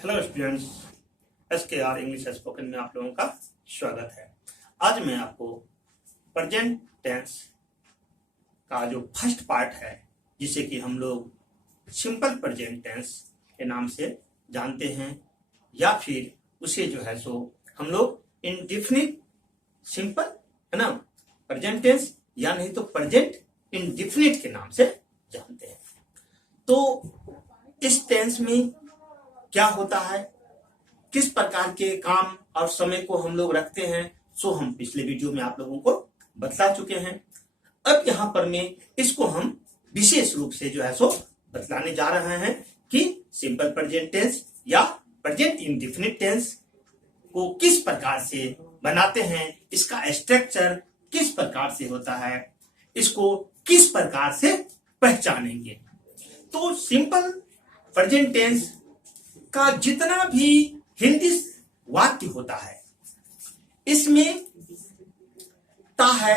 Hello students, SKR English spoken में आप लोगों का स्वागत है। आज मैं आपको प्रेजेंट टेंस का जो फर्स्ट पार्ट है, जिसे कि हम लोग सिंपल प्रेजेंट टेंस के नाम से जानते हैं, या फिर उसे जो है सो हम लोग इंडेफिनिट सिंपल है ना प्रेजेंट टेंस, या नहीं तो प्रेजेंट इंडेफिनिट के नाम से जानते हैं। तो इस टेंस में क्या होता है, किस प्रकार के काम और समय को हम लोग रखते हैं, सो हम पिछले वीडियो में आप लोगों को बतला चुके हैं। अब यहाँ पर मैं इसको हम विशेष रूप से जो है सो बतलाने जा रहे हैं कि सिंपल प्रेजेंट टेंस या प्रेजेंट इंडेफिनिट टेंस को किस प्रकार से बनाते हैं, इसका स्ट्रक्चर किस प्रकार से होता है, इसको किस प्रकार से पहचानेंगे। तो सिंपल प्रेजेंट टेंस का जितना भी हिंदी वाक्य होता है, इसमें ता है,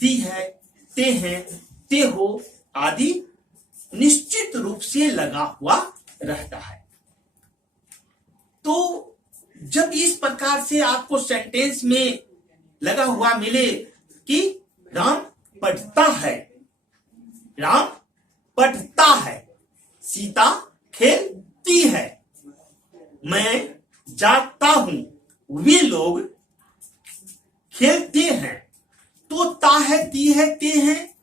ती है, ते हैं, ते हो आदि निश्चित रूप से लगा हुआ रहता है। तो जब इस प्रकार से आपको सेंटेंस में लगा हुआ मिले कि राम पढ़ता है, राम पढ़ता है, सीता खेलती है, मैं जाता हूं, वे लोग खेलते हैं, तो ता है, ती है, ते हैं,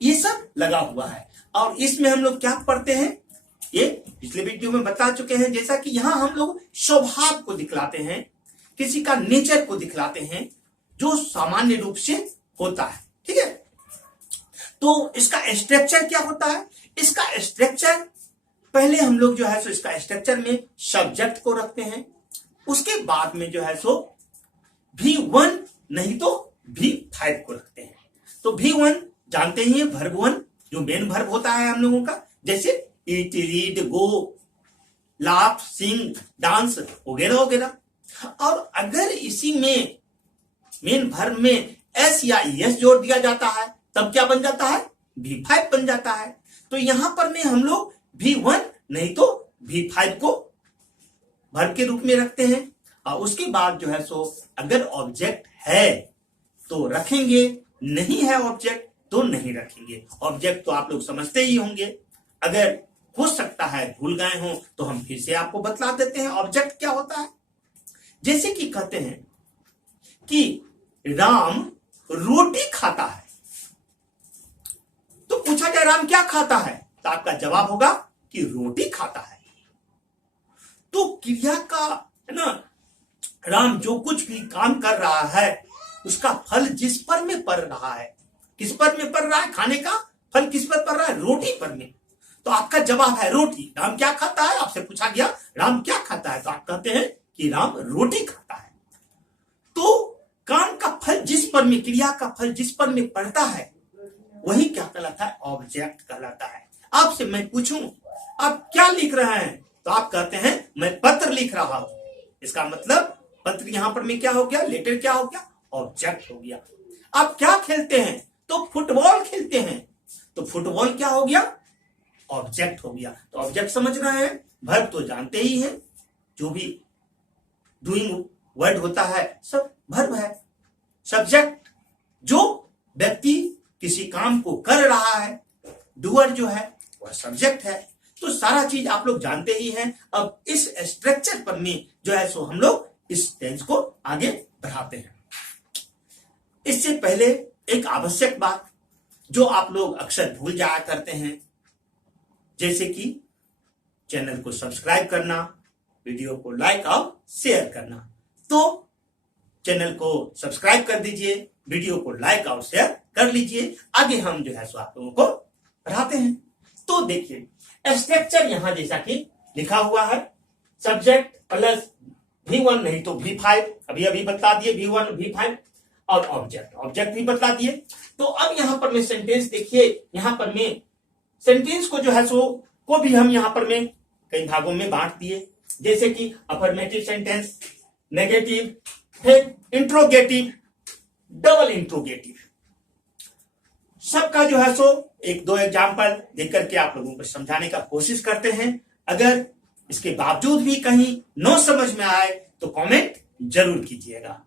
ये सब लगा हुआ है। और इसमें हम लोग क्या पढ़ते हैं, ये पिछले वीडियो में बता चुके हैं, जैसा कि यहां हम लोग स्वभाव को दिखलाते हैं, किसी का नेचर को दिखलाते हैं जो सामान्य रूप से होता है। ठीक है, तो इसका स्ट्रक्चर क्या होता है, इसका स्ट्रक्चर पहले हम लोग जो है सो इसका स्ट्रक्चर में सब्जेक्ट को रखते हैं, उसके बाद में जो है सो V1 नहीं तो V5 को रखते हैं। तो V1 जानते ही है, वर्ब 1 जो मेन वर्ब होता है हम लोगों का, जैसे ईट, रीड, गो, लाफ, सिंग, डांस वगैरह वगैरह। और अगर इसी में मेन वर्ब में S या ES जोड़ दिया जाता है, तब क्या बन जाता है, V5 बन जाता है। तो यहां पर में हम लोग V1 नहीं तो V5 को वर्ब के रूप में रखते हैं, और उसके बाद जो है सो अगर ऑब्जेक्ट है तो रखेंगे, नहीं है ऑब्जेक्ट तो नहीं रखेंगे। ऑब्जेक्ट तो आप लोग समझते ही होंगे, अगर हो सकता है भूल गए हो तो हम फिर से आपको बतला देते हैं ऑब्जेक्ट क्या होता है। जैसे कि कहते हैं कि राम रोटी खाता है, तो पूछा जाए राम क्या खाता है, तो आपका जवाब होगा कि रोटी खाता है। तो क्रिया का है ना, राम जो कुछ भी काम कर रहा है उसका फल जिस पर में पड़ रहा है, किस पर में पड़ रहा है, खाने का फल किस पर पड़ रहा है, रोटी पर में। तो आपका जवाब है रोटी। राम क्या खाता है, आपसे पूछा गया राम क्या खाता है, तो आप कहते हैं कि राम रोटी खाता है। तो काम का फल जिस पर में, क्रिया का फल जिस पर में पड़ता है, वही क्या कहलाता है, ऑब्जेक्ट कहलाता है। आपसे मैं पूछूं आप क्या लिख रहे हैं, तो आप कहते हैं मैं पत्र लिख रहा हूं, इसका मतलब पत्र यहां पर में क्या हो गया, लेटर क्या हो गया, ऑब्जेक्ट हो गया। आप क्या खेलते हैं, तो फुटबॉल खेलते हैं, तो फुटबॉल क्या हो गया, ऑब्जेक्ट हो गया। तो ऑब्जेक्ट समझ रहे हैं, वर्ब तो जानते ही हैं, जो भी डूइंग वर्ड होता है सब वर्ब है। सब्जेक्ट जो व्यक्ति किसी काम को कर रहा है, डूअर जो है वह सब्जेक्ट है। तो सारा चीज आप लोग जानते ही हैं। अब इस स्ट्रक्चर पर में जो है सो हम लोग इस टेंस को आगे बढ़ाते हैं। इससे पहले एक आवश्यक बात जो आप लोग अक्सर भूल जाया करते हैं, जैसे कि चैनल को सब्सक्राइब करना, वीडियो को लाइक और शेयर करना। तो चैनल को सब्सक्राइब कर दीजिए, वीडियो को लाइक और शेयर कर लीजिए। आगे हम जो है सो आप लोगों को पढ़ाते हैं। तो देखिए स्ट्रक्चर यहां जैसा कि लिखा हुआ है, सब्जेक्ट प्लस V1 नहीं तो V5, अभी बता दिए V1 V5, और ऑब्जेक्ट भी बता दिए। तो अब यहां पर में सेंटेंस देखिए, यहां पर में सेंटेंस को जो है सो को भी हम यहां पर में कई भागों में बांट दिए, जैसे कि अफर्मेटिव सेंटेंस, नेगेटिव, फिर इंट्रोगेटिव, डबल इंट्रोगेटिव। सबका जो है सो एक दो एग्जाम्पल देकर के आप लोगों को समझाने का कोशिश करते हैं। अगर इसके बावजूद भी कहीं नो समझ में आए तो कमेंट जरूर कीजिएगा।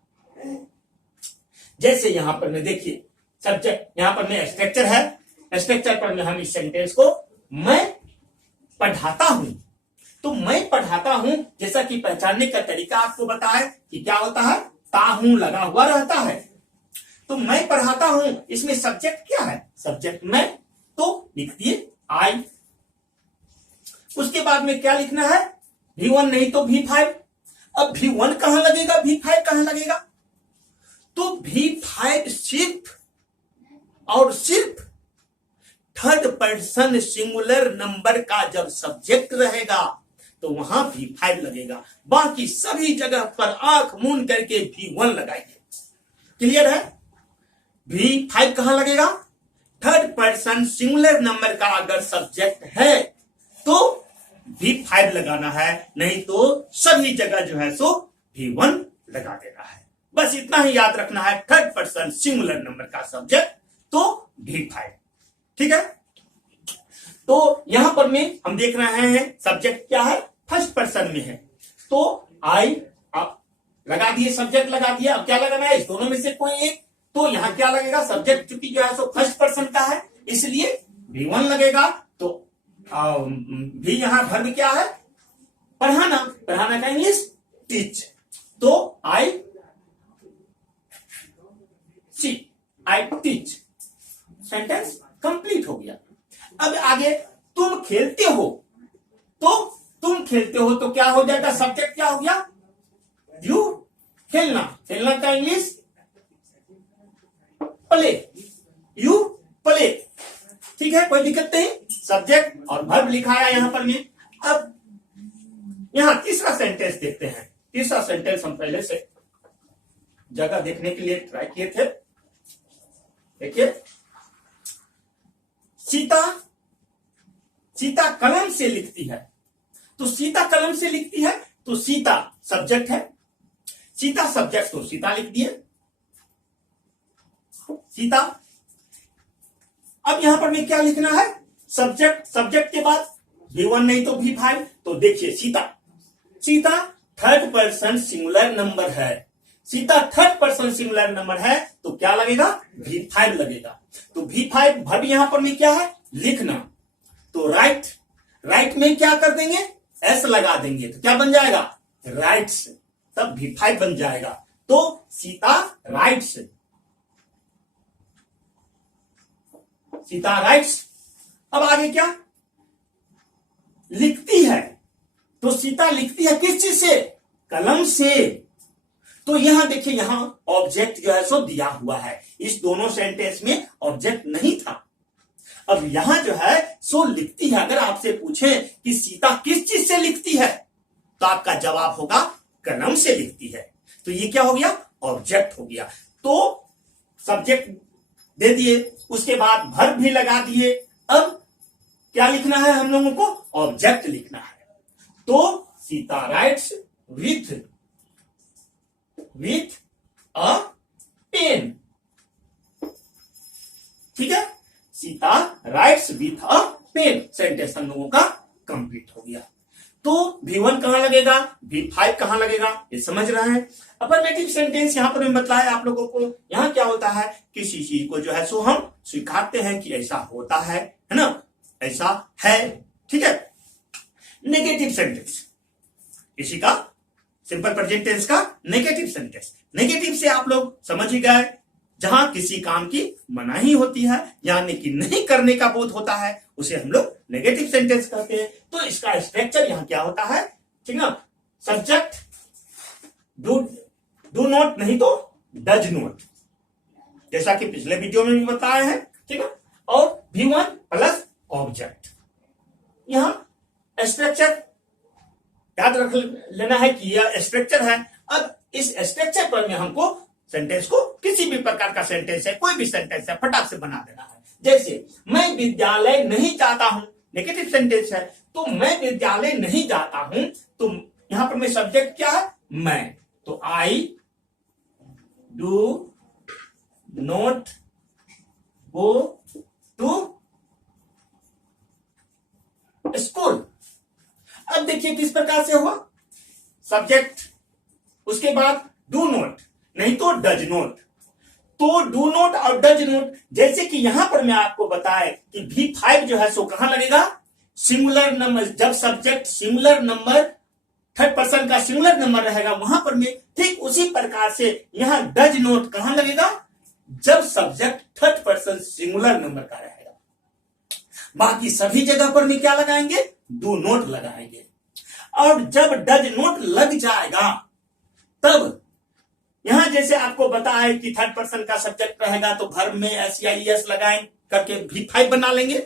जैसे यहां पर में देखिए सब्जेक्ट, यहां पर में स्ट्रक्चर है, स्ट्रक्चर पर में हम इस सेंटेंस को मैं पढ़ाता हूं, तो मैं पढ़ाता हूं जैसा कि पहचानने का तरीका आपको बताया कि क्या होता है, ता हूं लगा हुआ रहता है। तो मैं पढ़ाता हूं, इसमें सब्जेक्ट क्या है, सब्जेक्ट मैं, तो लिख दिए आई। उसके बाद में क्या लिखना है, V1 नहीं तो V5। अब V1 कहां लगेगा, V5 कहां लगेगा, तो V5 सिर्फ और सिर्फ थर्ड पर्सन सिंगुलर नंबर का जब सब्जेक्ट रहेगा तो वहां V5 लगेगा। बाकी सभी जगह पर आंख मूंद करके V1 लगाएंगे। क्लियर है? V5 कहां लगेगा, थर्ड पर्सन सिंगुलर नंबर का अगर सब्जेक्ट है तो V5 लगाना है, नहीं तो सभी जगह जो है सो V1 लगा देना है। बस इतना ही याद रखना है, थर्ड पर्सन सिंगुलर नंबर का सब्जेक्ट तो V5। ठीक है, तो यहां पर में हम देख रहे हैं सब्जेक्ट क्या है, फर्स्ट पर्सन में है, तो आई लगा दिए, सब्जेक्ट लगा दिया। अब क्या लगाना है, इस दोनों में से कोई एक, तो यहां क्या लगेगा, सब्जेक्ट चूंकि जो है सो फर्स्ट पर्सन का है इसलिए V1 लगेगा। तो भी यहां वर्ब क्या है, पढ़ाना, पढ़ाना का इंग्लिश टीच, तो आई टीच, सेंटेंस कंप्लीट हो गया। अब आगे तुम खेलते हो, तो तुम खेलते हो तो क्या हो जाएगा, सब्जेक्ट क्या हो गया, यू, खेलना, खेलना का इंग्लिश प्ले, यू प्ले। ठीक है, कोई दिक्कत नहीं, सब्जेक्ट और वर्ब लिखा है यहां पर में। अब यहां तीसरा सेंटेंस देखते हैं। तीसरा सेंटेंस हम पहले से जगह देखने के लिए ट्राई किए थे। देखिए, सीता कलम से लिखती है, तो सीता कलम से लिखती है, तो सीता सब्जेक्ट है, सीता सब्जेक्ट, तो सीता लिख दिए, सीता। अब यहां पर में क्या लिखना है, सब्जेक्ट, सब्जेक्ट के बाद V1 नहीं तो V5। तो देखिए Sita third person singular number है, Sita third person singular number है, तो क्या लगेगा, V5 लगेगा। तो V5 वर्ब यहां पर में क्या है, लिखना, तो राइट में क्या कर देंगे, S लगा देंगे, तो क्या बन जाएगा, राइट्स, तब V5 बन जाएगा। तो सीता राइट्स, सीता राइट्स। अब आगे क्या, लिखती है, तो सीता लिखती है किस चीज से, कलम से। तो यहां देखिए, यहां ऑब्जेक्ट जो है सो दिया हुआ है, इस दोनों सेंटेंस में ऑब्जेक्ट नहीं था। अब यहां जो है सो लिखती है। अगर आपसे पूछे कि सीता किस चीज से लिखती है, तो आपका जवाब होगा कलम से लिखती है। तो ये क्या हो गया, ऑब्जेक्ट हो गया। तो सब्जेक्ट दे दिए, उसके बाद वर्ब भी लगा दिए। अब क्या लिखना है हम लोगों को, ऑब्जेक्ट लिखना है। तो Sita writes with a pen. ठीक है, Sita writes with a pen, sentence हम लोगों का कंप्लीट हो गया। तो V1 कहां लगेगा, V5 कहां लगेगा, ये समझ रहे हैं। अफर्मेटिव सेंटेंस यहां पर मैं बताया आप लोगों को। यहां क्या होता है, किसी चीज को जो है सो हम स्वीकारते हैं कि ऐसा होता है ना, ऐसा है। ठीक है, नेगेटिव सेंटेंस, इसी का सिंपल प्रेजेंट टेंस का नेगेटिव सेंटेंस। नेगेटिव से आप लोग समझ ही गए, जहां किसी काम की मनाही होती है, यानी कि नहीं करने का बोध होता है, उसे हम लोग नेगेटिव सेंटेंस कहते हैं। तो इसका स्ट्रक्चर यहां क्या होता है, ठीक ना, सब्जेक्ट डू नॉट नहीं तो डज नॉट, जैसा कि पिछले वीडियो में भी बताया है। ठीक है, और V1 प्लस ऑब्जेक्ट। यहां स्ट्रक्चर याद रख लेना है कि यह स्ट्रक्चर है। अब इस स्ट्रक्चर पर में हमको सेंटेंस को, किसी भी प्रकार का सेंटेंस है, कोई भी सेंटेंस है, फटाक से बना देना है। जैसे मैं विद्यालय नहीं जाता हूं, नेगेटिव सेंटेंस है, तो मैं विद्यालय नहीं जाता हूं, तो यहां पर मैं सब्जेक्ट क्या है, मैं, तो I do not go to school. अब देखिए किस प्रकार से हुआ, सब्जेक्ट, उसके बाद डू नोट, नहीं तो डज नोट। तो डू नोट और डज नोट, जैसे कि यहां पर मैं आपको बताए कि V5 जो है सो कहां लगेगा, सिंगुलर नंबर, जब subject singular number, third person का सिंगुलर नंबर रहेगा वहां पर में, ठीक उसी प्रकार से यहां डज नोट कहां लगेगा, जब subject third person singular number का रहेगा। बाकी सभी जगह पर में क्या लगाएंगे, डू नोट लगाएंगे। और जब डज नोट लग जाएगा तब यहां जैसे आपको बताया कि थर्ड पर्सन का सब्जेक्ट रहेगा तो वर्ब में SEIES लगाएं करके V5 बना लेंगे।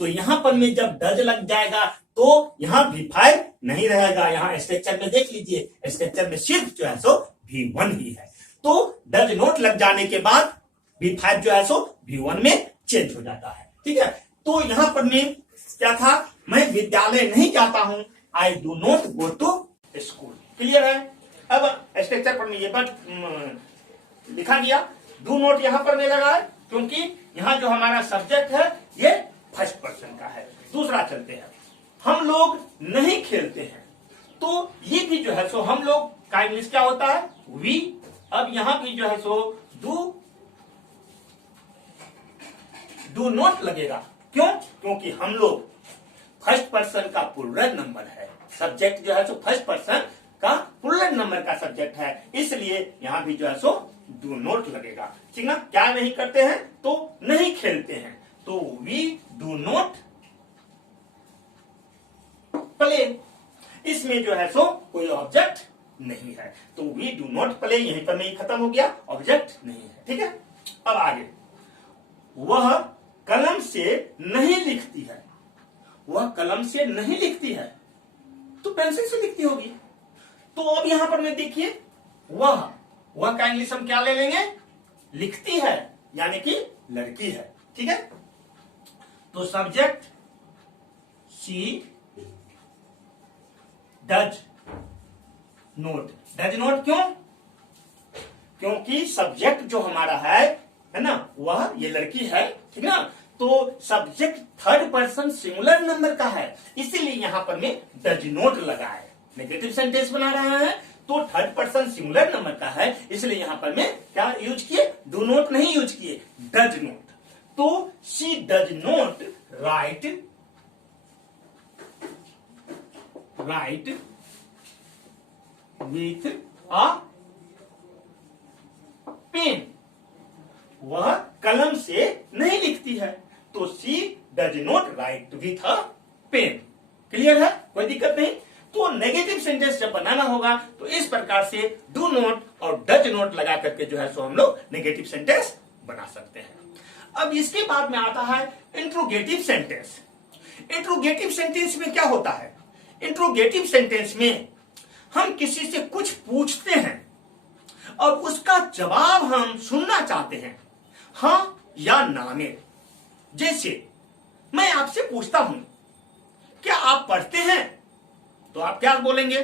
तो यहां पर में जब डज लग जाएगा तो यहां V5 नहीं रहेगा, यहां स्ट्रक्चर में देख लीजिए, स्ट्रक्चर में सिर्फ जो है सो V1 ही है। तो डज नोट लग जाने के बाद V5 जो है सो V1 में चेंज हो जाता है, ठीक है। तो यहां पर में क्या था, मैं विद्यालय नहीं जाता हूं, I do not go to school. Clear है। अब स्ट्रक्चर पर में ये बात लिखा गया, डू नोट यहां पर नहीं लगा है क्योंकि यहां जो हमारा सब्जेक्ट है ये फर्स्ट पर्सन का है। दूसरा चलते हैं, हम लोग नहीं खेलते हैं, तो ये भी जो है सो हम लोग का इंग्लिश क्या होता है, वी। अब यहां भी जो है सो डू नॉट लगेगा, क्यों, क्योंकि हम लोग फर्स्ट पर्सन का प्लूरल नंबर है, सब्जेक्ट जो है सो फर्स्ट पर्सन का प्लूरल नंबर का सब्जेक्ट है, इसलिए यहां भी जो है सो डू नॉट लगेगा, ठीक ना। क्या नहीं करते हैं, तो नहीं खेलते हैं, तो वी डू नॉट प्ले, इसमें जो है सो कोई ऑब्जेक्ट नहीं है, तो वी डू नॉट प्ले यहीं पर नहीं खत्म हो गया, ऑब्जेक्ट नहीं है, ठीक है। अब आगे, वह कलम से नहीं लिखती है, वह कलम से नहीं लिखती है तो पेंसिल से लिखती होगी। तो अब यहां पर मैं देखिए, वह का इंग्लिश हम क्या ले लेंगे, लिखती है, यानी कि लड़की है, ठीक है। तो subject she does note, does note क्यों, क्योंकि सब्जेक्ट जो हमारा है ना, वह ये लड़की है, ठीक ना। तो subject third person singular number का है, इसीलिए यहां पर में डज नोट लगा है, नेगेटिव सेंटेंस बना रहा है, तो थर्ड पर्सन सिंगुलर नंबर का है, इसलिए यहां पर में क्या यूज किए, डू नोट नहीं यूज किए, डज नोट। तो she does not write with a pen, वह कलम से नहीं लिखती है, तो she does not write with a pen. Clear है, कोई दिक्कत नहीं। तो नेगेटिव सेंटेंस जब बनाना होगा तो इस प्रकार से डू नॉट और डज नॉट लगा करके जो है सो हम लोग नेगेटिव सेंटेंस बना सकते हैं। अब इसके बाद में आता है इंट्रोगेटिव सेंटेंस। इंट्रोगेटिव सेंटेंस में क्या होता है, इंट्रोगेटिव सेंटेंस में हम किसी से कुछ पूछते हैं और उसका जवाब हम सुनना चाहते हैं, हां या ना में। जैसे मैं आपसे पूछता हूं, क्या आप पढ़ते हैं, तो आप क्या बोलेंगे,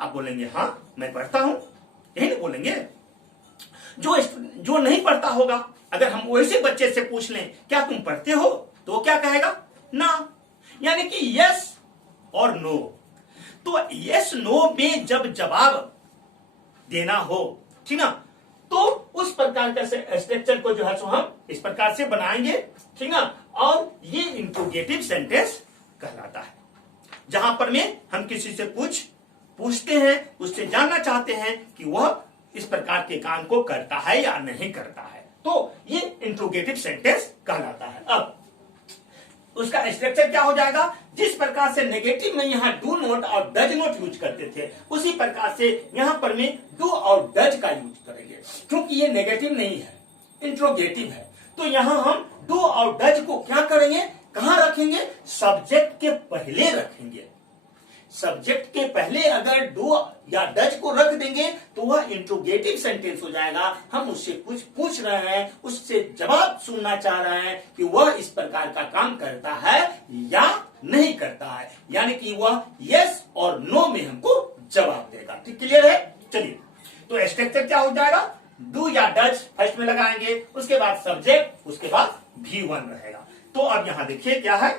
आप बोलेंगे हां मैं पढ़ता हूं, यही नहीं बोलेंगे। जो नहीं पढ़ता होगा, अगर हम वैसे बच्चे से पूछ लें क्या तुम पढ़ते हो, तो वो क्या कहेगा, ना, यानी कि यस और नो। तो यस नो में जब जवाब देना हो, ठीक ना, तो उस प्रकार का स्ट्रक्चर को जो है सो हम इस प्रकार से बनाएंगे, ठीक ना। और ये इंट्रोगेटिव सेंटेंस कहलाता है, जहां पर में हम किसी से पूछते हैं, उससे जानना चाहते हैं कि वह इस प्रकार के काम को करता है या नहीं करता है, तो ये इंट्रोगेटिव सेंटेंस कहलाता है। अब उसका स्ट्रक्चर क्या हो जाएगा, जिस प्रकार से नेगेटिव में यहां डू नॉट और डज नॉट यूज करते थे, उसी प्रकार से यहां पर में डू और डज का यूज करेंगे, क्योंकि ये नेगेटिव नहीं है, इंट्रोगेटिव है। तो यहां हम डू और डज को क्या करेंगे, कहां रखेंगे, सब्जेक्ट के पहले रखेंगे। सब्जेक्ट के पहले अगर डू या डज को रख देंगे तो वह इंट्रोगेटिव सेंटेंस हो जाएगा। हम उससे कुछ पूछ रहे हैं, उससे जवाब सुनना चाह रहे हैं कि वह इस प्रकार का काम करता है या नहीं करता है, यानी कि वह यस और नो में हमको जवाब देगा। ठीक, क्लियर है। चलिए, तो स्ट्रक्चर क्या हो जाएगा, डू या डज फर्स्ट में लगाएंगे, उसके बाद सब्जेक्ट, उसके बाद V1 रहेगा। तो अब यहां देखिए क्या है,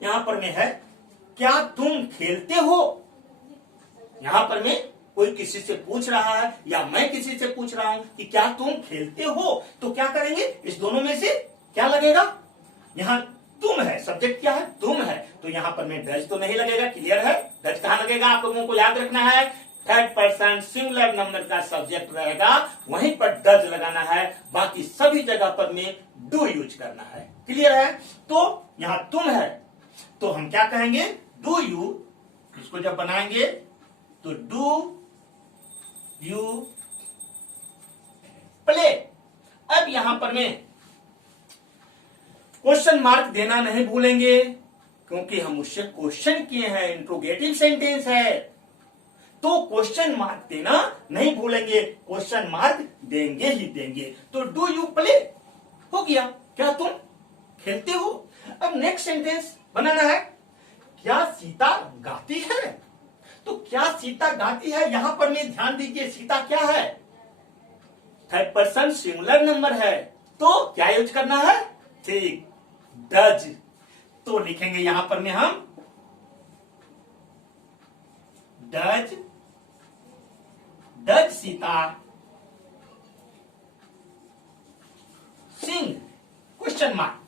यहां पर में है क्या तुम खेलते हो। यहां पर मैं कोई किसी से पूछ रहा है या मैं किसी से पूछ रहा हूं कि क्या तुम खेलते हो, तो क्या करेंगे, इस दोनों में से क्या लगेगा। यहां तुम है, सब्जेक्ट क्या है, तुम है, तो यहां पर मैं डज तो नहीं लगेगा, क्लियर है। डज कहां लगेगा आप लोगों को याद रखना है, थर्ड पर्सन सिंगुलर नंबर का सब्जेक्ट रहेगा, वहीं पर डज लगाना है, बाकी सभी जगह पर में डू यूज करना है, क्लियर है। तो यहां तुम है तो हम क्या कहेंगे, डू यू, इसको जब बनाएंगे तो डू यू प्ले। अब यहां पर मैं क्वेश्चन मार्क देना नहीं भूलेंगे, क्योंकि हम उससे क्वेश्चन किए हैं, इंट्रोगेटिव सेंटेंस है, तो क्वेश्चन मार्क देना नहीं भूलेंगे, क्वेश्चन मार्क देंगे ही देंगे। तो डू यू प्ले हो गया, क्या तुम खेलते हो। अब नेक्स्ट सेंटेंस बनाना है, क्या सीता गाती है। तो क्या सीता गाती है, यहां पर में ध्यान दीजिए, सीता क्या है, थर्ड पर्सन सिंगुलर नंबर है, तो क्या यूज करना है, ठीक, डज। तो लिखेंगे यहां पर में हम does, does Sita sing, question mark,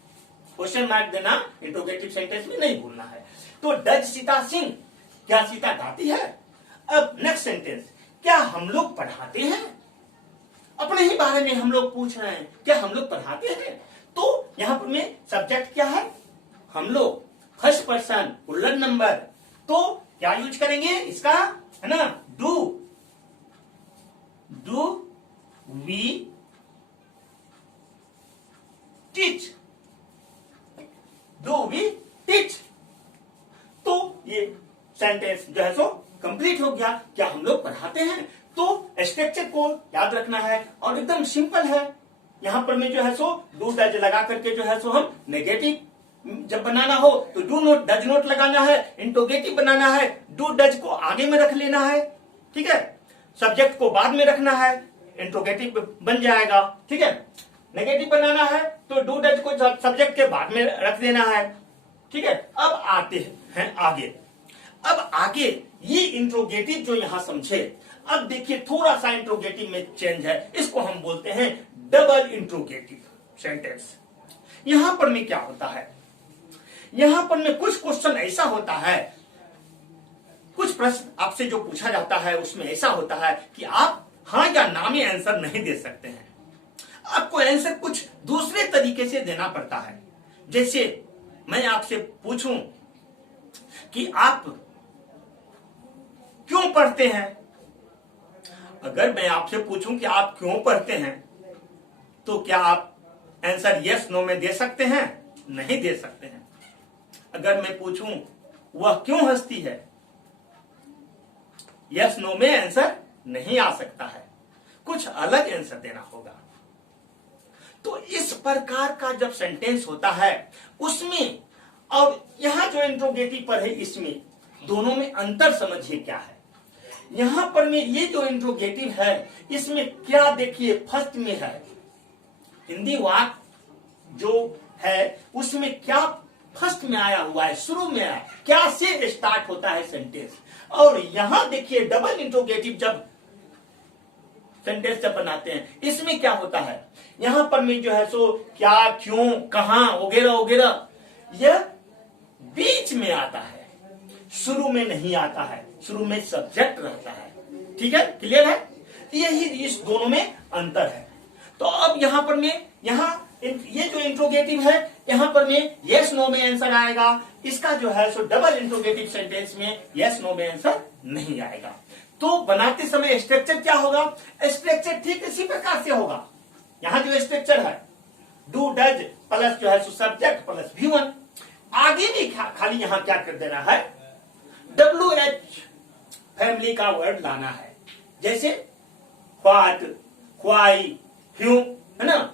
question mark देना इंट्रोगेटिव सेंटेंस में नहीं भूलना है। तो डज सीता सिंग, क्या सीता गाती है। अब नेक्स्ट सेंटेंस, क्या हम लोग पढ़ाते हैं, अपने ही बारे में हम लोग पूछ रहे हैं, क्या हम लोग पढ़ाते हैं। तो यहां पर में सब्जेक्ट क्या है, हम लोग, फर्स्ट पर्सन प्लूरल नंबर, तो क्या यूज करेंगे इसका, है ना, do, do we teach, do we teach. तो ये सेंटेंस जो है सो कंप्लीट हो गया, क्या हम लोग पढ़ाते हैं। तो स्ट्रक्चर को याद रखना है और एकदम सिंपल है। यहां पर में जो है सो डू डज लगा करके जो है सो हम नेगेटिव जब बनाना हो तो डू नोट डज नोट लगाना है, इंट्रोगेटिव बनाना है, डू डज को आगे में रख लेना है, ठीक है, सब्जेक्ट को बाद में रखना है, इंट्रोगेटिव बन जाएगा, ठीक है। नेगेटिव बनाना है तो डू डज को सब्जेक्ट के बाद में रख देना है, ठीक है। अब आते हैं आगे, अब आगे ये इंट्रोगेटिव जो यहां समझे, अब देखिए थोड़ा सा इंट्रोगेटिव में चेंज है, इसको हम बोलते हैं डबल इंट्रोगेटिव सेंटेंस। यहां पर में क्या होता है, यहां पर में कुछ क्वेश्चन ऐसा होता है, कुछ प्रश्न आपसे जो पूछा जाता है उसमें ऐसा होता है कि आप हाँ या ना में आंसर नहीं दे सकते हैं, आपको आंसर कुछ दूसरे तरीके से देना पड़ता है। जैसे मैं आपसे पूछूं कि आप क्यों पढ़ते हैं, अगर मैं आपसे पूछूं कि आप क्यों पढ़ते हैं, तो क्या आप आंसर यस नो में दे सकते हैं, नहीं दे सकते हैं। अगर मैं पूछूं वह क्यों हंसती है, यस नो में आंसर नहीं आ सकता है, कुछ अलग आंसर देना होगा। तो इस प्रकार का जब सेंटेंस होता है उसमें, और यहां जो इंट्रोगेटिव पर है इसमें दोनों में अंतर समझिए क्या है। यहां पर में ये जो इंट्रोगेटिव है इसमें क्या देखिए, फर्स्ट में है हिंदी वाक्य जो है उसमें क्या फर्स्ट में आया हुआ है, शुरू में आया, क्या से स्टार्ट होता है सेंटेंस। और यहां देखिए डबल इंट्रोगेटिव जब सेंटेंस जब बनाते हैं इसमें क्या होता है, यहां पर में जो है सो क्या, क्यों, कहां वगैरह वगैरह, यह बीच में आता है, शुरू में नहीं आता है, शुरू में सब्जेक्ट रहता है, ठीक है, क्लियर है। यही इस दोनों में अंतर है। तो अब यहां पर में, यहां ये जो इंट्रोगेटिव है यहां पर में यस नो में आंसर आएगा, इसका जो है सो डबल इंट्रोगेटिव सेंटेंस में यस नो में आंसर नहीं आएगा। तो बनाते समय स्ट्रक्चर क्या होगा, स्ट्रक्चर ठीक इसी प्रकार से होगा। यहां जो स्ट्रक्चर है डू डज प्लस जो है सो सब्जेक्ट प्लस V1, आगे भी खाली यहां क्या कर देना है, WH फैमिली का वर्ड लाना है, जैसे व्हाट, व्हाई, क्यों, है ना,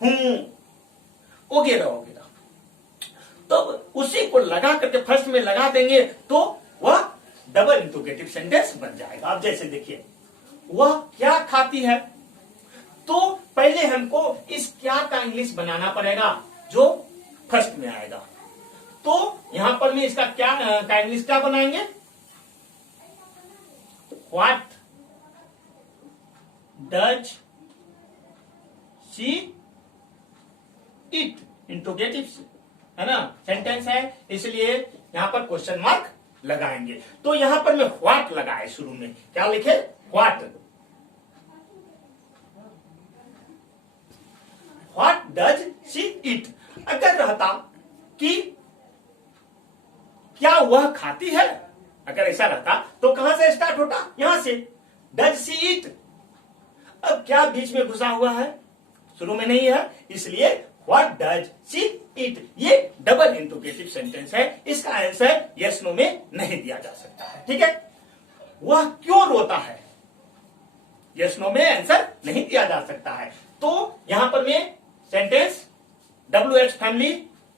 हूं वगैरह वगैरह। तो उसी को लगा करके फर्स्ट में लगा देंगे तो वह डबल इंट्रोगेटिव सेंटेंस बन जाएगा। अब जैसे देखिए वह क्या खाती है, तो पहले हमको इस क्या का इंग्लिश बनाना पड़ेगा जो फर्स्ट में आएगा। तो यहां पर में इसका क्या इंग्लिश क्या बनाएंगे, what does she it, interrogative है ना, सेंटेंस है, इसलिए यहां पर क्वेश्चन मार्क लगाएंगे। तो यहां पर मैं व्हाट लगाए शुरू में, क्या लिखे, व्हाट डज शी इट। अगर रहता कि क्या वह खाती है, अगर ऐसा रहता तो कहां से स्टार्ट होता, यहां से, डज शी इट। अब क्या बीच में घुसा हुआ है, शुरू में नहीं है, इसलिए व्हाट डज शी इट, ये डबल इंट्रोगेटिव सेंटेंस है, इसका आंसर यस नो में नहीं दिया जा सकता है। ठीक है, वह क्यों रोता है, यस नो में आंसर नहीं दिया जा सकता है। तो यहां पर में सेंटेंस WH फैमिली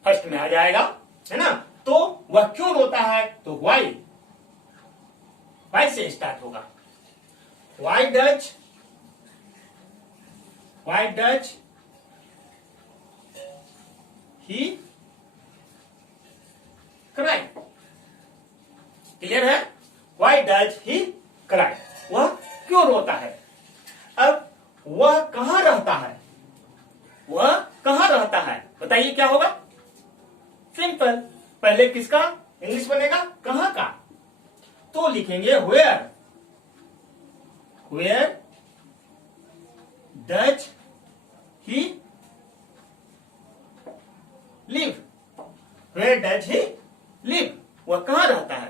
फर्स्ट में आ जाएगा, है ना। तो वह क्यों रोता है, तो वाई से स्टार्ट होगा, why does he cry, clear है, वाई डज ही क्राई, वह क्यों रोता है। अब वह कहां रहता है, वह कहां रहता है, बताइए क्या होगा, सिंपल, पहले किसका इंग्लिश बनेगा, कहां का, तो लिखेंगे where does he live, where does he live, वह कहां रहता है।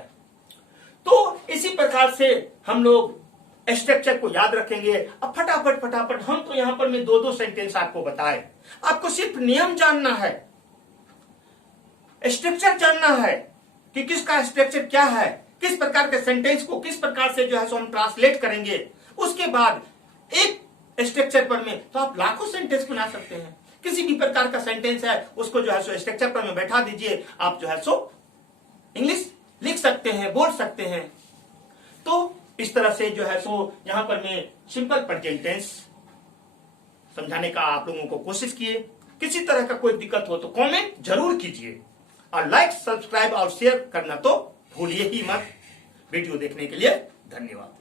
तो इसी प्रकार से हम लोग स्ट्रक्चर को याद रखेंगे। अब फटाफट हम तो यहां पर मैं दो सेंटेंस आपको बताए, आपको सिर्फ नियम जानना है, स्ट्रक्चर जानना है कि किसका स्ट्रक्चर क्या है, किस प्रकार के सेंटेंस को किस प्रकार से जो है सो हम ट्रांसलेट करेंगे। उसके बाद एक स्ट्रक्चर पर में तो आप लाखों सेंटेंस बना सकते हैं, किसी भी प्रकार का सेंटेंस है उसको जो है सो स्ट्रक्चर पर में बैठा दीजिए, आप जो है सो इंग्लिश लिख सकते हैं, बोल सकते हैं। तो इस तरह से जो है सो यहां पर मैं सिंपल प्रेजेंट टेंस समझाने का आप लोगों को कोशिश किए। किसी तरह का कोई दिक्कत हो तो कमेंट जरूर कीजिए, और लाइक, सब्सक्राइब और शेयर करना तो भूलिए ही मत। वीडियो देखने के लिए धन्यवाद।